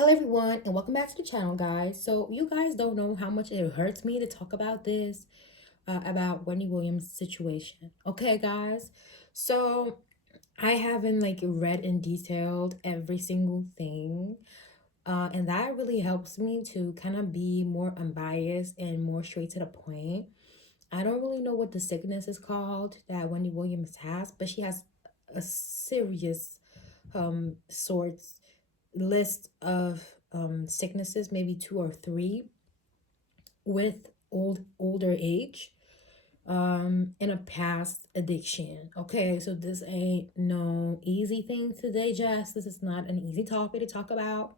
Hello everyone and welcome back to the channel, guys. So you guys don't know how much it hurts me to talk about this, about Wendy Williams' situation. Okay, guys. So I haven't read in detailed every single thing. And that really helps me to kind of be more unbiased and more straight to the point. I don't really know what the sickness is called that Wendy Williams has, but she has a serious sorts list of sicknesses, maybe two or three, with older age, and a past addiction. Okay, so this ain't no easy thing to digest. This is not an easy topic to talk about.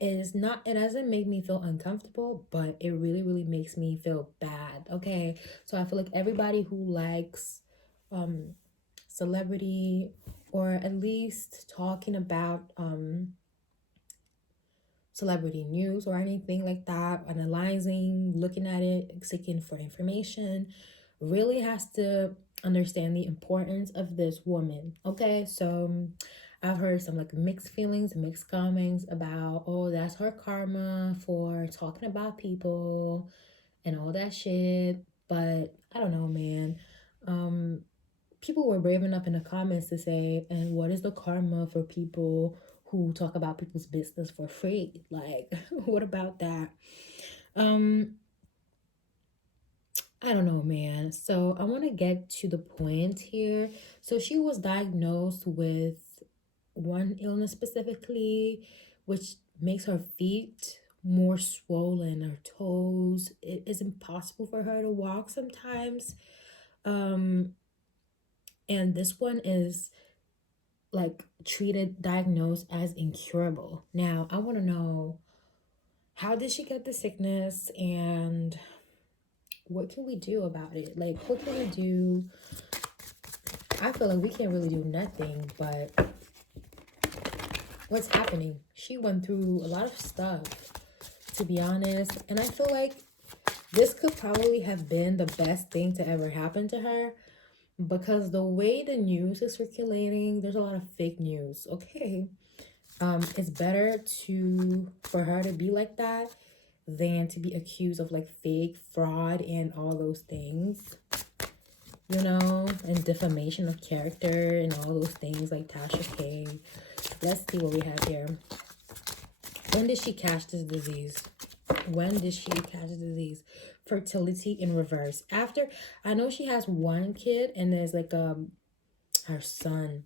It doesn't make me feel uncomfortable, but it really makes me feel bad. Okay, so I feel like everybody who likes um celebrity, or at least talking about celebrity news or anything like that, analyzing, looking at it, seeking for information, really has to understand the importance of this woman. Okay, so I've heard some mixed feelings, mixed comments about, oh, that's her karma for talking about people and all that shit. But I don't know, man. Um, People were brave enough in the comments to say, and what is the karma for people who talk about people's business for free? Like, what about that? Um, I don't know, man. So I want to get to the point here. So she was diagnosed with one illness specifically, which makes her feet more swollen, her toes. It is impossible for her to walk sometimes. Um, and this one is treated, diagnosed as incurable. Now, I want to know, how did she get the sickness and what can we do about it? Like, what can we do? I feel like we can't really do nothing, but what's happening? She went through a lot of stuff, to be honest, and I feel like this could probably have been the best thing to ever happen to her, because the way the news is circulating, there's a lot of fake news. Okay, it's better for her to be like that than to be accused of fake fraud and all those things, and defamation of character and all those things, like Tasha K. Let's see what we have here. When did she catch this disease? When did she catch the disease? Fertility in reverse. After, I know she has one kid, and there's her son,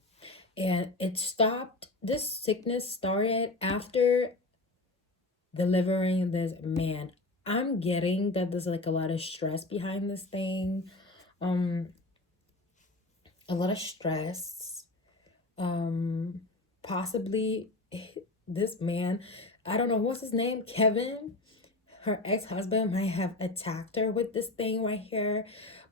and it stopped. This sickness started after delivering this man. I'm getting that there's a lot of stress behind this thing. Um, a lot of stress. Possibly this man, I don't know what's his name, Kevin, her ex-husband, might have attacked her with this thing right here,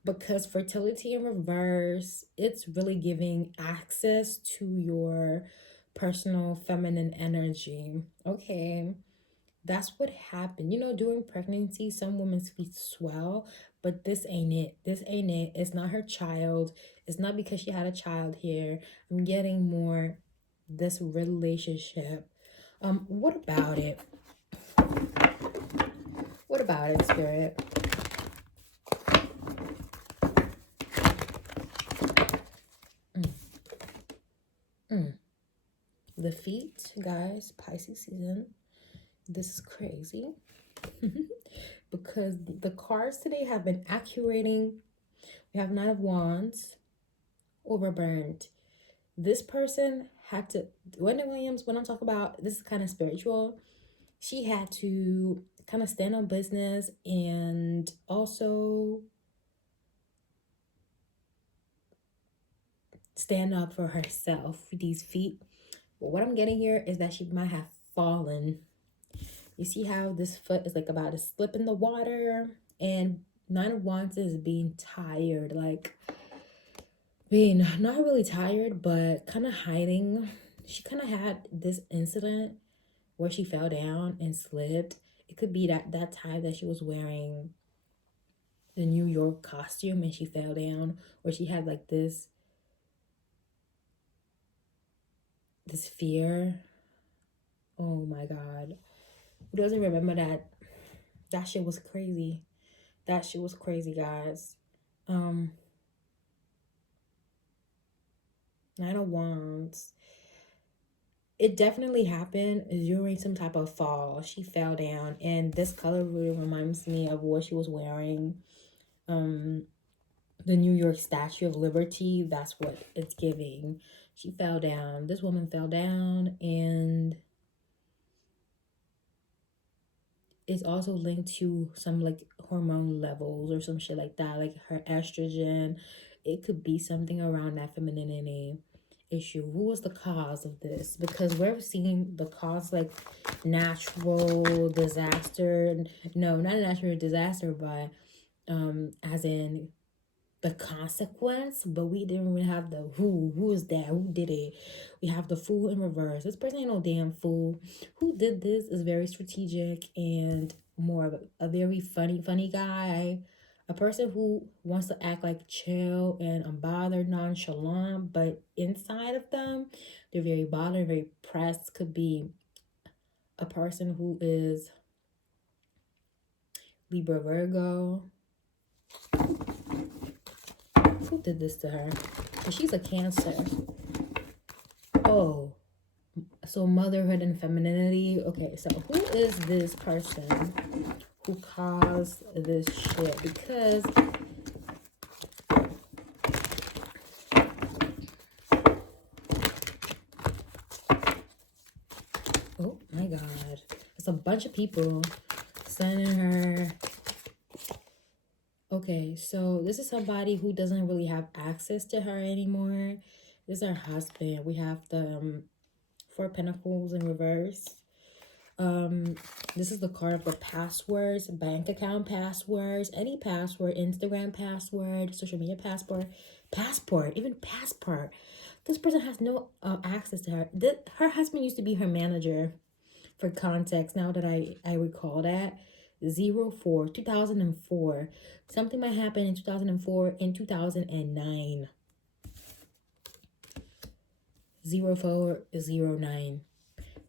because fertility in reverse, it's really giving access to your personal feminine energy. Okay, that's what happened. During pregnancy, some women's feet swell, but this ain't it. This ain't it. It's not her child. It's not because she had a child here. I'm getting more this relationship. What about it? What about it, Spirit? Mm, mm. The feet, guys, Pisces season. This is crazy. Because the cards today have been accurating. We have Nine of Wands, overburned. This person had to, Wendy Williams, when I talk about this is kind of spiritual, she had to kind of stand on business and also stand up for herself with these feet. But what I'm getting here is that she might have fallen. You see how this foot is about to slip in the water, and Nine of Wands is being tired, being not really tired, but kind of hiding. She kind of had this incident where she fell down and slipped. It could be that time that she was wearing the New York costume and she fell down, or she had this fear Oh my God. Who doesn't remember that? That shit was crazy. That shit was crazy, guys. Um, Nine of Wands. It definitely happened during some type of fall. She fell down, and this color really reminds me of what she was wearing. Um, the New York Statue of Liberty. That's what it's giving. She fell down. This woman fell down, and it's also linked to some like hormone levels or some shit like that, like her estrogen. It could be something around that femininity issue. Who was the cause of this? Because we're seeing the cause like natural disaster. No, not a natural disaster, but as in the consequence, but we didn't really have the who is that, who did it. We have the fool in reverse. This person ain't no damn fool. Who did this is very strategic and more of a very funny guy, a person who wants to act like chill and unbothered, nonchalant, but inside of them they're very bothered, very pressed. Could be a person who is Libra, Virgo. Who did this to her? She's a Cancer. Oh, so motherhood and femininity. Okay, so who is this person who caused this shit? Because oh my God, it's a bunch of people sending her. Okay, so this is somebody who doesn't really have access to her anymore. This is her husband. We have the Four of Pentacles in reverse. This is the card of the passwords, bank account passwords, any password, Instagram password, social media passport, even passport. This person has no access to her. Her husband used to be her manager. For context, now that I recall that, 04 2004, something might happen in 2004, in 2009. 0409.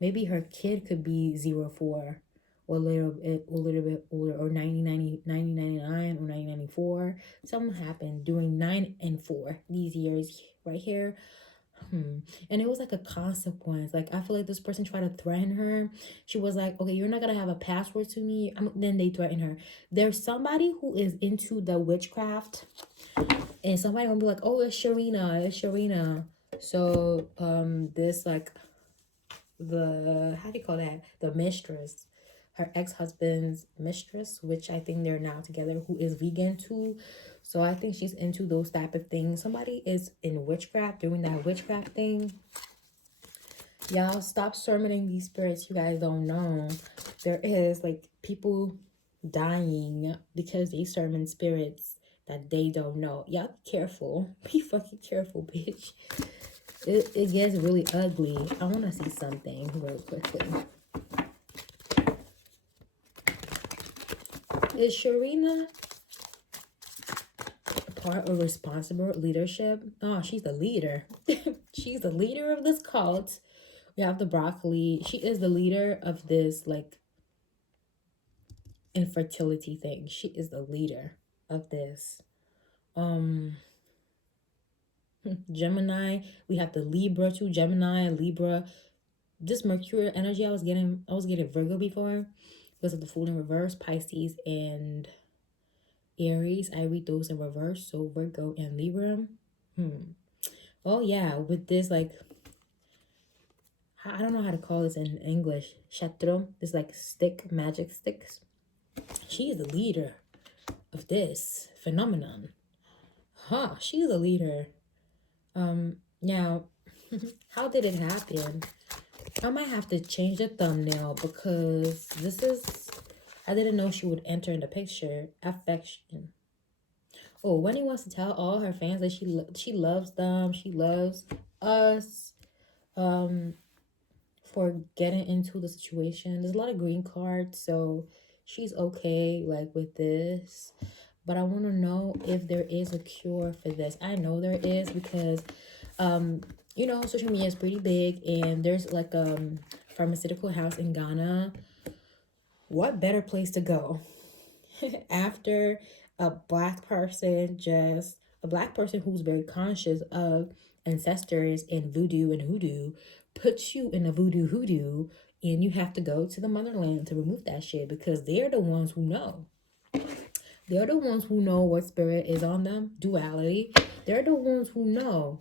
Maybe her kid could be 04 or a little bit older, or 1999 or 1994. Something happened during 9 and 4, these years right here. And it was like a consequence. Like, I feel like this person tried to threaten her. She was like, okay, you're not gonna have a password to me. Then they threaten her. There's somebody who is into the witchcraft, and somebody gonna be like, oh, it's Sharina. So this like the, how do you call that, the mistress, her ex-husband's mistress, which I think they're now together, who is vegan too. So I think she's into those type of things. Somebody is in witchcraft, doing that witchcraft thing. Y'all stop summoning these spirits you guys don't know. There is like people dying because they summon spirits that they don't know. Y'all be careful. Be fucking careful, bitch. It gets really ugly. I want to see something real quickly. Is Sharina part of responsible leadership? Oh, she's the leader. She's the leader of this cult. We have the broccoli. She is the leader of this like infertility thing. She is the leader of this. Gemini. We have the Libra too. Gemini, Libra. This Mercury energy I was getting Virgo before because of the Fool in reverse, Pisces, and Aries. I read those in reverse, so Virgo and Libra. Oh yeah, with this like, I don't know how to call this in English. Chatro, this like stick, magic sticks. She is the leader of this phenomenon. Huh, she's a leader. Now, how did it happen? I might have to change the thumbnail because this is, I didn't know she would enter in the picture. Affection. Oh, Wendy wants to tell all her fans that she loves them. She loves us. For getting into the situation. There's a lot of green cards, so she's okay like with this. But I want to know if there is a cure for this. I know there is because you know, social media is pretty big, and there's like pharmaceutical house in Ghana. What better place to go after a black person who's very conscious of ancestors and voodoo and hoodoo puts you in a voodoo hoodoo, and you have to go to the motherland to remove that shit because they're the ones who know. They're the ones who know what spirit is on them, duality. They're the ones who know.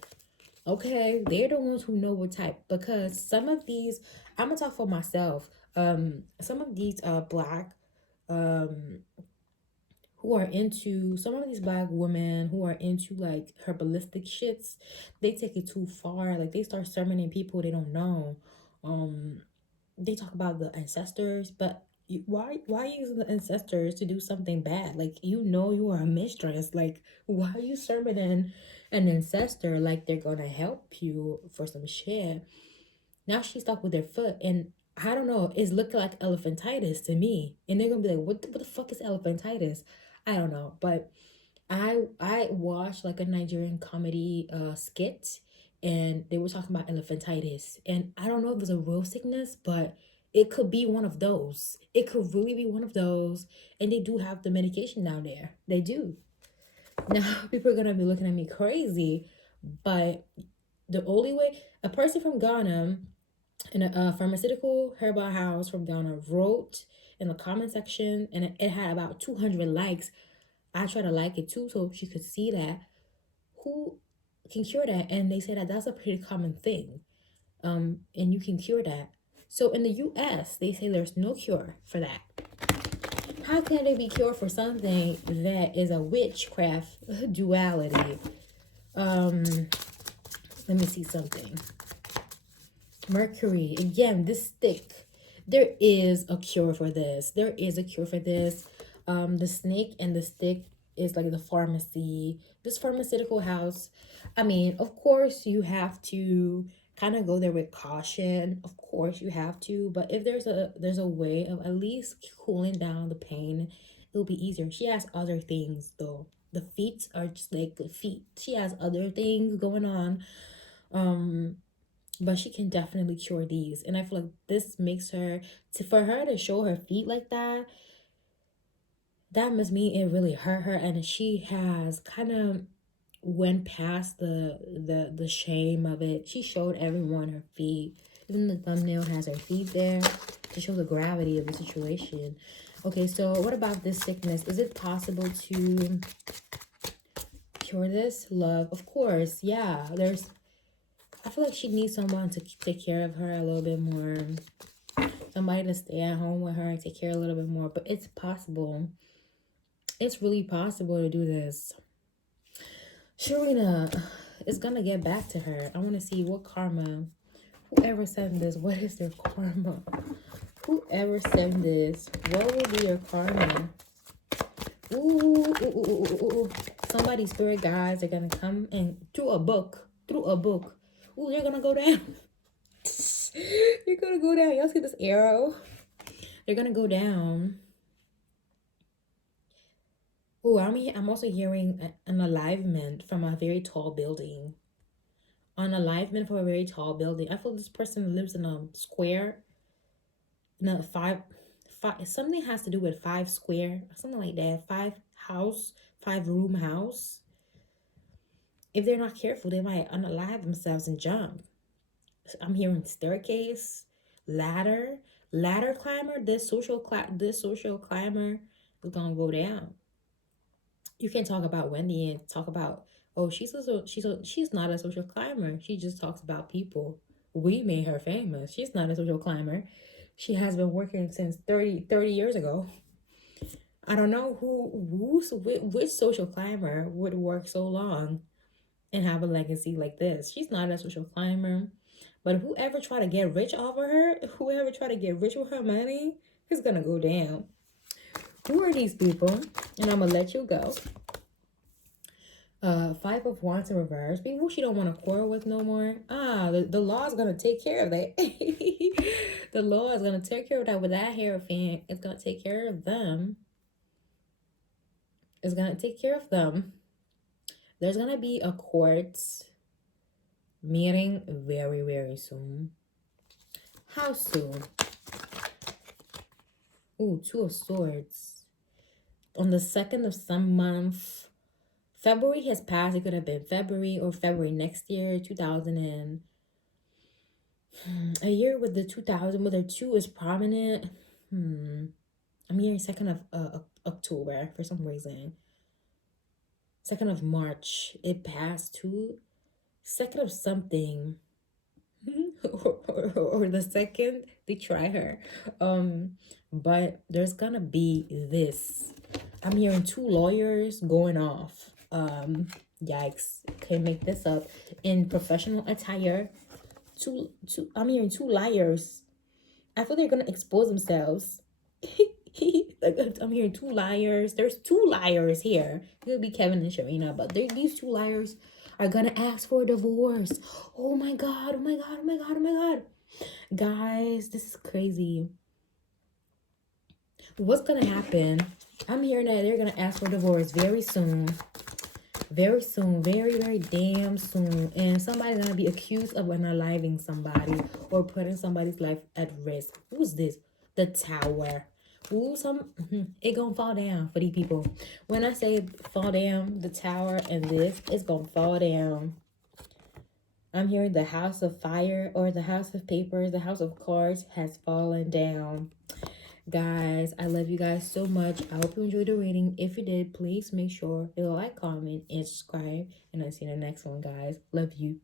Okay, they're the ones who know what type, because some of these, I'm gonna talk for myself. Some of these black um who are into, some of these black women who are into like herbalistic shits, they take it too far. Like they start summoning people they don't know. Um, they talk about the ancestors, but why using the ancestors to do something bad? Like, you know, you are a mistress. Like, why are you summoning an ancestor like they're gonna help you for some shit? Now she's stuck with their foot, and I don't know, it's looking like elephantitis to me. And they're gonna be like, what the fuck is elephantitis? I don't know. But I watched like a Nigerian comedy skit, and they were talking about elephantitis. And I don't know if it's a real sickness, but it could be one of those. It could really be one of those. And they do have the medication down there. They do. Now people are gonna be looking at me crazy, but the only way, a person from Ghana in a pharmaceutical herbal house from Ghana wrote in the comment section, and it had about 200 likes. I try to like it too so she could see that who can cure that, and they say that that's a pretty common thing, and you can cure that. So in the US they say there's no cure for that. How can there be cure for something that is a witchcraft duality? um Let me see something. Mercury. Again, this stick. There is a cure for this. There is a cure for this. The snake and the stick is like the pharmacy. This pharmaceutical house. I mean, of course, you have to kind of go there with caution. Of course, you have to. But if there's a way of at least cooling down the pain, it'll be easier. She has other things though. The feet are just like the feet. She has other things going on. Um, but she can definitely cure these, and I feel like this makes her, to for her to show her feet like that, that must mean it really hurt her, and she has kind of went past the shame of it. She showed everyone her feet. Even the thumbnail has her feet there to show the gravity of the situation. Okay, so what about this sickness? Is it possible to cure this? Love, of course. Yeah, I feel like she needs someone to take care of her a little bit more. Somebody to stay at home with her and take care a little bit more. But it's possible. It's really possible to do this. Sharina is going to get back to her. I want to see what karma. Whoever sent this, what is their karma? Whoever sent this, what will be your karma? Ooh. Somebody's spirit guides are going to come and through a book. Ooh, they're going to go down. You're gonna go down. Y'all see this arrow? They're gonna go down. Oh, I'm also hearing an alignment from a very tall building. An alignment from a very tall building. I feel this person lives in a square. In a five, something has to do with 5 square, something like that. 5 room house. If they're not careful, they might unalive themselves and jump. I'm hearing staircase, ladder climber. This social climber is gonna go down. You can't talk about Wendy and talk about, oh, she's not a social climber. She just talks about people. We made her famous. She's not a social climber. She has been working since 30 years ago. I don't know which social climber would work so long and have a legacy like this. She's not a social climber. But whoever try to get rich off of her, whoever try to get rich with her money, is gonna go down. Who are these people? And I'm gonna let you go. 5 of Wands in reverse. People she don't want to quarrel with no more. The law is gonna take care of that. The law is gonna take care of that with that Hierophant. It's gonna take care of them. It's gonna take care of them. There's gonna be a court meeting very, very soon. How soon? Ooh, Two of Swords. On the 2nd of some month. February has passed. It could have been February or February next year, 2000 and a year with the 2000, whether 2 is prominent. I'm hearing 2nd of October for some reason. 2nd of March, it passed to 2nd of something. or the second they try her. But there's gonna be this. I'm hearing 2 lawyers going off. Yikes. Can't make this up. In professional attire. I'm hearing 2 liars. I feel they're gonna expose themselves. Like, I'm hearing 2 liars. There's 2 liars here. It could be Kevin and Sharina, but these 2 liars are gonna ask for a divorce. Oh my god, oh my god, oh my god, oh my god. Guys, this is crazy. What's gonna happen? I'm hearing that they're gonna ask for divorce very soon. Very soon, very, very damn soon. And somebody's gonna be accused of unaliving somebody or putting somebody's life at risk. Who's this? The Tower. Ooh, it gonna fall down for these people. When I say fall down, the Tower and this, it's gonna fall down. I'm hearing the House of Fire or the House of Papers, the House of Cards has fallen down. Guys, I love you guys so much. I hope you enjoyed the reading. If you did, please make sure to like, comment, and subscribe. And I'll see you in the next one, guys. Love you.